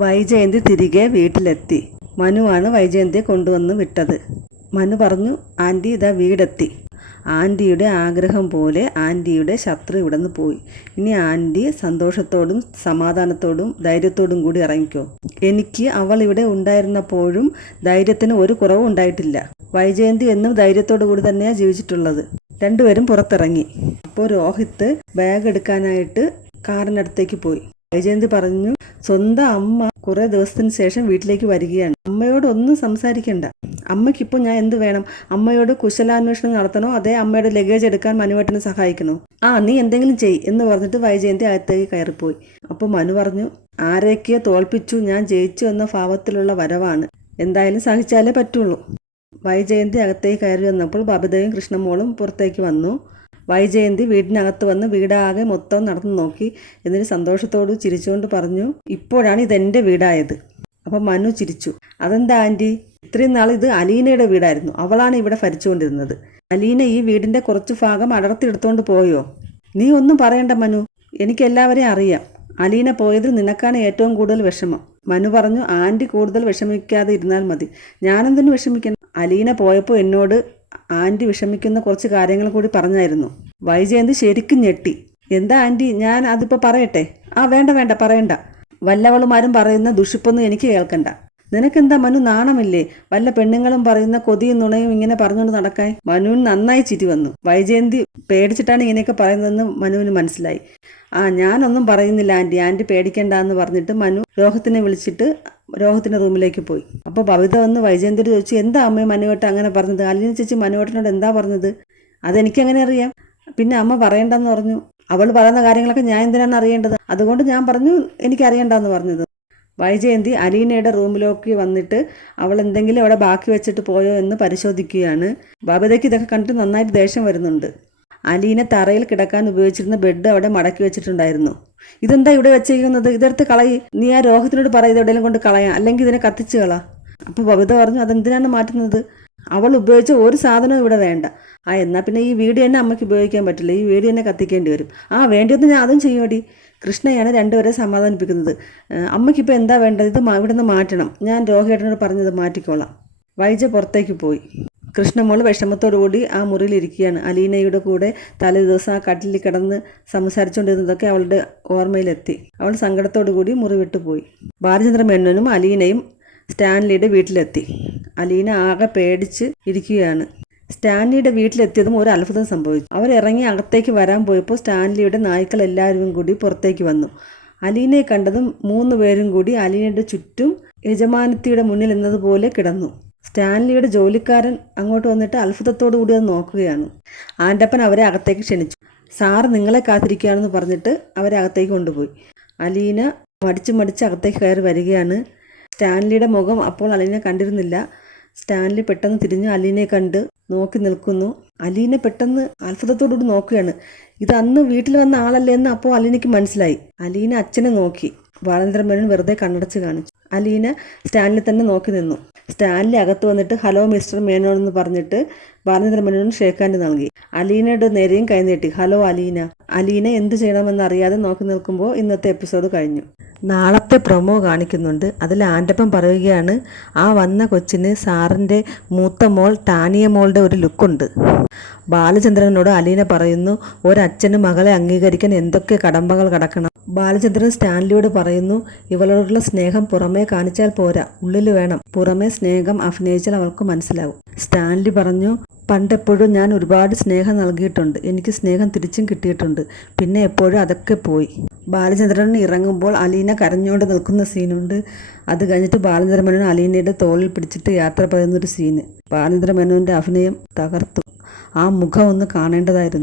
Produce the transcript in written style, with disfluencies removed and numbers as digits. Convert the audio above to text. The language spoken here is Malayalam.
വൈജയന്തി തിരികെ വീട്ടിലെത്തി. മനുവാണ് വൈജയന്തിയെ കൊണ്ടുവന്ന് വിട്ടത്. മനു പറഞ്ഞു, ആൻറ്റി ഇതാ വീടെത്തി. ആൻറ്റിയുടെ ആഗ്രഹം പോലെ ആൻറ്റിയുടെ ശത്രു ഇവിടെ നിന്ന് പോയി. ഇനി ആൻറ്റി സന്തോഷത്തോടും സമാധാനത്തോടും ധൈര്യത്തോടും കൂടി ഇറങ്ങിക്കോ. എനിക്ക് അവൾ ഇവിടെ ഉണ്ടായിരുന്നപ്പോഴും ധൈര്യത്തിന് ഒരു കുറവും ഉണ്ടായിട്ടില്ല. വൈജയന്തി എന്നും ധൈര്യത്തോടു കൂടി തന്നെയാണ് ജീവിച്ചിട്ടുള്ളത്. രണ്ടുപേരും പുറത്തിറങ്ങി. അപ്പോൾ രോഹിത്ത് ബാഗ് എടുക്കാനായിട്ട് കാറിനടുത്തേക്ക് പോയി. വൈജയന്തി പറഞ്ഞു, സ്വന്തം അമ്മ കുറേ ദിവസത്തിന് ശേഷം വീട്ടിലേക്ക് വരികയാണ്. അമ്മയോട് ഒന്നും സംസാരിക്കണ്ട. അമ്മയ്ക്കിപ്പോൾ ഞാൻ എന്ത് വേണം? അമ്മയോട് കുശലാന്വേഷണം നടത്തണോ അതേ അമ്മയുടെ ലഗേജ് എടുക്കാൻ മനുവേട്ടനെ സഹായിക്കണോ? നീ എന്തെങ്കിലും ചെയ് എന്ന് പറഞ്ഞിട്ട് വൈജയന്തി അകത്തേക്ക് കയറിപ്പോയി. അപ്പോൾ മനു പറഞ്ഞു, ആരെയൊക്കെയോ തോൽപ്പിച്ചു, ഞാൻ ജയിച്ചു എന്ന ഭാവത്തിലുള്ള വരവാണ്. എന്തായാലും സഹിച്ചാലേ പറ്റുള്ളൂ. വൈജയന്തി അകത്തേക്ക് കയറി വന്നപ്പോൾ ബബിതയും കൃഷ്ണമോളും പുറത്തേക്ക് വന്നു. വൈജയന്തി വീടിനകത്ത് വന്ന് വീടാകെ മൊത്തം നടന്നു നോക്കി. എന്നിട്ട് സന്തോഷത്തോട് ചിരിച്ചുകൊണ്ട് പറഞ്ഞു, ഇപ്പോഴാണ് ഇതെൻ്റെ വീടായത്. അപ്പം മനു ചിരിച്ചു. അതെന്താ ആൻറ്റി? ഇത്രയും നാൾ ഇത് അലീനയുടെ വീടായിരുന്നു. അവളാണ് ഇവിടെ ഭരിച്ചുകൊണ്ടിരുന്നത്. അലീന ഈ വീടിൻ്റെ കുറച്ച് ഭാഗം അടർത്തിയെടുത്തുകൊണ്ട് പോയോ? നീ ഒന്നും പറയണ്ട മനു, എനിക്കെല്ലാവരെയും അറിയാം. അലീന പോയതിൽ നിനക്കാണ് ഏറ്റവും കൂടുതൽ വിഷമം. മനു പറഞ്ഞു, ആൻറ്റി കൂടുതൽ വിഷമിക്കാതെ ഇരുന്നാൽ മതി. ഞാനെന്തിനു വിഷമിക്കണം? അലീന പോയപ്പോൾ എന്നോട് ആൻറ്റി വിഷമിക്കുന്ന കുറച്ച് കാര്യങ്ങൾ കൂടി പറഞ്ഞായിരുന്നു. വൈജയന്തി ശരിക്കും ഞെട്ടി. എന്താ ആൻറ്റി, ഞാൻ അതിപ്പോൾ പറയട്ടെ? വേണ്ട പറയണ്ട. വല്ലവളുമാരും പറയുന്ന ദുഷിപ്പൊന്നും എനിക്ക് കേൾക്കണ്ട. നിനക്കെന്താ മനു, നാണമില്ലേ? വല്ല പെണ്ണുങ്ങളും പറയുന്ന കൊതിയും നുണയും ഇങ്ങനെ പറഞ്ഞുകൊണ്ട് നടക്കാൻ. മനുവിന് നന്നായി ചിരി വന്നു. വൈജയന്തി പേടിച്ചിട്ടാണ് ഇങ്ങനെയൊക്കെ പറയുന്നതെന്ന് മനുവിന് മനസ്സിലായി. ഞാനൊന്നും പറയുന്നില്ല ആൻറ്റി പേടിക്കണ്ട എന്ന് പറഞ്ഞിട്ട് മനു രോഹത്തിനെ വിളിച്ചിട്ട് രോഹത്തിൻ്റെ റൂമിലേക്ക് പോയി. അപ്പോൾ ബബിത വന്ന് വൈജയന്തിയോട് ചോദിച്ചു, എന്താ അമ്മ മനുവേട്ട അങ്ങനെ പറഞ്ഞത്? അലീന ചേച്ചി മനുവേട്ടനോട് എന്താ പറഞ്ഞത്? അതെനിക്കങ്ങനെ അറിയാം. പിന്നെ അമ്മ പറയണ്ടെന്ന് പറഞ്ഞു. അവൾ പറയുന്ന കാര്യങ്ങളൊക്കെ ഞാൻ എന്തിനാണ് അറിയേണ്ടത്? അതുകൊണ്ട് ഞാൻ പറഞ്ഞു എനിക്കറിയണ്ടെന്ന് പറഞ്ഞത്. വൈജയന്തി അലീനയുടെ റൂമിലേക്ക് വന്നിട്ട് അവൾ എന്തെങ്കിലും അവിടെ ബാക്കി വെച്ചിട്ട് പോയോ എന്ന് പരിശോധിക്കുകയാണ്. ബബിതയ്ക്ക് ഇതൊക്കെ കണ്ടിട്ട് നന്നായിട്ട് ദേഷ്യം വരുന്നുണ്ട്. അലീന തറയിൽ കിടക്കാൻ ഉപയോഗിച്ചിരുന്ന ബെഡ് അവിടെ മടക്കി വെച്ചിട്ടുണ്ടായിരുന്നു. ഇതെന്താ ഇവിടെ വെച്ചിരിക്കുന്നത്? ഇതെടുത്ത് കളയി. നീ ആ രോഹത്തിനോട് പറയുന്നത് എവിടെയെങ്കിലും കൊണ്ട് കളയാം, അല്ലെങ്കിൽ ഇതിനെ കത്തിച്ച് കളാ. അപ്പോൾ ബബിത പറഞ്ഞു, അതെന്തിനാണ് മാറ്റുന്നത്? അവൾ ഉപയോഗിച്ച ഒരു സാധനവും ഇവിടെ വേണ്ട. എന്നാൽ പിന്നെ ഈ വീട് തന്നെ അമ്മയ്ക്ക് ഉപയോഗിക്കാൻ പറ്റില്ല. ഈ വീട് തന്നെ കത്തിക്കേണ്ടി വരും. വേണ്ടിയൊന്നും ഞാൻ അതും ചെയ്യുമോടി. കൃഷ്ണയാണ് രണ്ടുപേരെ സമാധാനിപ്പിക്കുന്നത്. അമ്മയ്ക്കിപ്പോൾ എന്താ വേണ്ടത്? ഇത് ഇവിടെ നിന്ന് മാറ്റണം. ഞാൻ രോഹിയേട്ടനോട് പറഞ്ഞത് മാറ്റിക്കോളാം. വൈജ പുറത്തേക്ക് പോയി. കൃഷ്ണമോൾ വിഷമത്തോടു കൂടി ആ മുറിയിലിരിക്കുകയാണ്. അലീനയുടെ കൂടെ തലേ ദിവസം ആ കട്ടിലിൽ കിടന്ന് സംസാരിച്ചുകൊണ്ടിരുന്നതൊക്കെ അവളുടെ ഓർമ്മയിലെത്തി. അവൾ സങ്കടത്തോടു കൂടി മുറി വിട്ടുപോയി. ബാലചന്ദ്ര മേനോനും അലീനയും സ്റ്റാൻലിയുടെ വീട്ടിലെത്തി. അലീന ആകെ പേടിച്ച് ഇരിക്കുകയാണ്. സ്റ്റാൻലിയുടെ വീട്ടിലെത്തിയതും ഒരു അത്ഭുതം സംഭവിച്ചു. അവരിറങ്ങി അകത്തേക്ക് വരാൻ പോയപ്പോൾ സ്റ്റാൻലിയുടെ നായ്ക്കൾ എല്ലാവരും കൂടി പുറത്തേക്ക് വന്നു. അലീനയെ കണ്ടതും 3 പേരും കൂടി അലീനയുടെ ചുറ്റും യജമാനത്തിയുടെ മുന്നിൽ എന്നതുപോലെ കിടന്നു. സ്റ്റാൻലിയുടെ ജോലിക്കാരൻ അങ്ങോട്ട് വന്നിട്ട് അത്ഭുതത്തോടു കൂടി അത് നോക്കുകയാണ്. ആൻ്റപ്പൻ അവരെ അകത്തേക്ക് ക്ഷണിച്ചു. സാറ് നിങ്ങളെ കാത്തിരിക്കുകയാണെന്ന് പറഞ്ഞിട്ട് അവരെ അകത്തേക്ക് കൊണ്ടുപോയി. അലീന മടിച്ച് അകത്തേക്ക് കയറി വരികയാണ്. സ്റ്റാൻലിയുടെ മുഖം അപ്പോൾ അലീന കണ്ടിരുന്നില്ല. സ്റ്റാൻലി പെട്ടെന്ന് തിരിഞ്ഞ് അലീനയെ കണ്ട് നോക്കി നിൽക്കുന്നു. അലീന പെട്ടെന്ന് അത്ഭുതത്തോടുകൂടി നോക്കുകയാണ്. ഇത് അന്ന് വീട്ടിൽ വന്ന ആളല്ലേ എന്ന് അപ്പോൾ അലീനയ്ക്ക് മനസ്സിലായി. അലീന അച്ഛനെ നോക്കി. ബാലചന്ദ്രൻ മേനോൻ വെറുതെ കണ്ണടച്ച് കാണിച്ചു. അലീന സ്റ്റാൻലി തന്നെ നോക്കി നിന്നു. സ്റ്റാൻലി അകത്ത് വന്നിട്ട് ഹലോ മിസ്റ്റർ മേനോൻ എന്ന് പറഞ്ഞിട്ട് ബാലചന്ദ്രൻ മേനോൻ ഷേക്ക് ഹാൻഡ് നൽകി. അലീനയുടെ നേരെയും കൈനീട്ടി. ഹലോ അലീന. അലീന എന്ത് ചെയ്യണമെന്നറിയാതെ നോക്കി നിൽക്കുമ്പോൾ ഇന്നത്തെ എപ്പിസോഡ് കഴിഞ്ഞു. നാളത്തെ പ്രൊമോ കാണിക്കുന്നുണ്ട്. അതിൽ ആൻ്റപ്പൻ പറയുകയാണ്, വന്ന കൊച്ചിന് സാറിൻ്റെ മൂത്ത മോൾ ടാനിയ മോളുടെ ഒരു ലുക്കുണ്ട്. ബാലചന്ദ്രനോട് അലീന പറയുന്നു, ഒരച്ഛന് മകളെ അംഗീകരിക്കാൻ എന്തൊക്കെ കടമ്പകൾ കടക്കണം. ബാലചന്ദ്രൻ സ്റ്റാൻലിയോട് പറയുന്നു, ഇവളോടുള്ള സ്നേഹം പുറമേ കാണിച്ചാൽ പോരാ, ഉള്ളിൽ വേണം. പുറമേ സ്നേഹം അഭിനയിച്ചാൽ അവൾക്ക് മനസ്സിലാവും. സ്റ്റാൻലി പറഞ്ഞു, പണ്ടെപ്പോഴും ഞാൻ ഒരുപാട് സ്നേഹം നൽകിയിട്ടുണ്ട്. എനിക്ക് സ്നേഹം തിരിച്ചും കിട്ടിയിട്ടുണ്ട്. പിന്നെ എപ്പോഴും അതൊക്കെ പോയി. ബാലചന്ദ്രൻ ഇറങ്ങുമ്പോൾ അലീന കരഞ്ഞുകൊണ്ട് നിൽക്കുന്ന സീനുണ്ട്. അത് കഴിഞ്ഞിട്ട് ബാലചന്ദ്ര മേനോൻ അലീനയുടെ തോളിൽ പിടിച്ചിട്ട് യാത്ര പറയുന്നൊരു സീന്. ബാലചന്ദ്ര മേനോൻ്റെ അഭിനയം തകർത്തു. ആ മുഖം ഒന്ന് കാണേണ്ടതായിരുന്നു.